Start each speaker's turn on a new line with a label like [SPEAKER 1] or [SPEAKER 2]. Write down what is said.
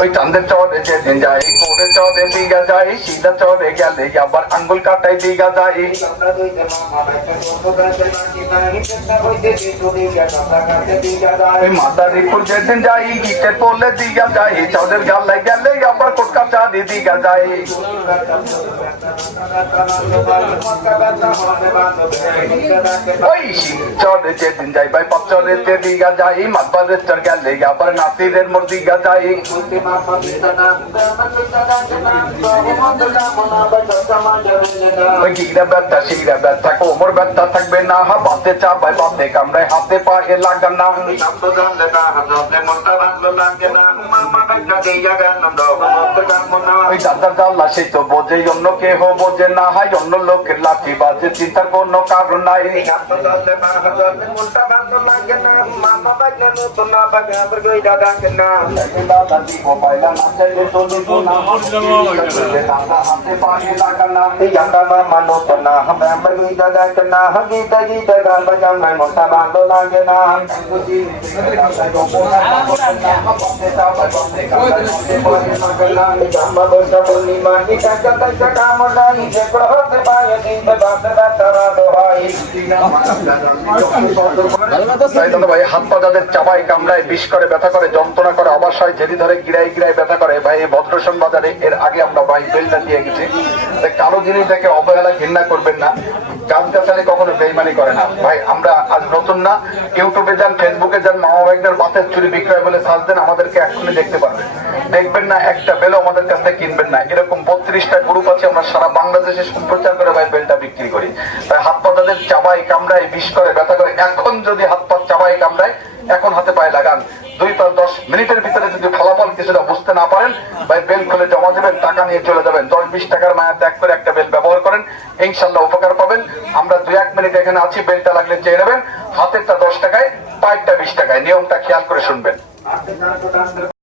[SPEAKER 1] ওই চাঁদের চরে যেদিন যাই কোড়ে চরে দিঘা যাই সিধা চরে গেলে আবার আঙ্গুল কাটাই দিঘা যাই ওই মাদারীপুর যেদিন যাই গিটের পড়লে দিঘা যাই চাঁদের গালে গেলে আবার কোটকা চাঁদি দিঘা যাই ওই চরে যেদিন যাই ভাই পচরে তে দিঘা যাই মাতবারের চর গেলে আবার নাসিরের মোর দিঘা যাই ওই গিরা ব্যথা শিরা ব্যথা কোমর ব্যথা থাকবে না হা বাতে চাপায় বাতে কামড়ায় হাতে পায়ে লাগান না ওই দাদা জাল্লা সেই তো বোঝে অন্য কেহ বোঝে না হয় অন্য লোকের লাঠি বাজে চিন্তার কোনো কারণ নাই দাদা দিব ভাই, হাত পা যাদের চাপাই কামড়ায়, বিষ করে, ব্যথা করে, যন্ত্রণা করে জেদি ধরে ব্যথা করে, ভাই, এই ভদ্রসন বাজারে এর আগে আমরা, ভাই বেলটা দিয়ে গেছি। কারও জিনিস দেখে অবহেলা, ঘৃণা করবেন না। গাছ গাছালি কখনো বেইমানি করে না। ভাই, আমরা আজ নতুন না। ইউটিউবে যান, ফেসবুকে যান, মামা ভাইদের বাতের চুরি বিক্রয় বলে সার্চ দেন, আমাদেরকে এক্ষুনি দেখতে পারবেন। দেখবেন না, একটা বেলও আমাদের কাছ কিনবেন না। এরকম বত্রিশটা গ্রুপ আছে, আমরা সারা বাংলাদেশে সম্প্রচার করে ভাই বেলটা বিক্রি করি। তাই হাত পা তাদের চাবাই কামড়ায়, বিষ করে, ব্যথা করে। এখন যদি হাত পা চাবাই কামড়ায়, এখন হাতে পায়ে লাগান। দুই পাঁচ দশ মিনিটের ভিতরে যদি ফলাফল কিছুটা বুঝতে না পারেন, ভাই বেল খুলে জমা দেবেন, টাকা নিয়ে চলে যাবেন। দশ বিশ টাকার মায়া ত্যাগ করে একটা বেল ব্যবহার করেন, ইনশাল্লাহ উপকার পাবেন। আমরা দুই এক মিনিট এখানে আছি, বেলটা লাগলে চেয়ে নেবেন। হাতেরটা দশ টাকায়, পায়েরটা বিশ টাকায়। নিয়মটা খেয়াল করে শুনবেন।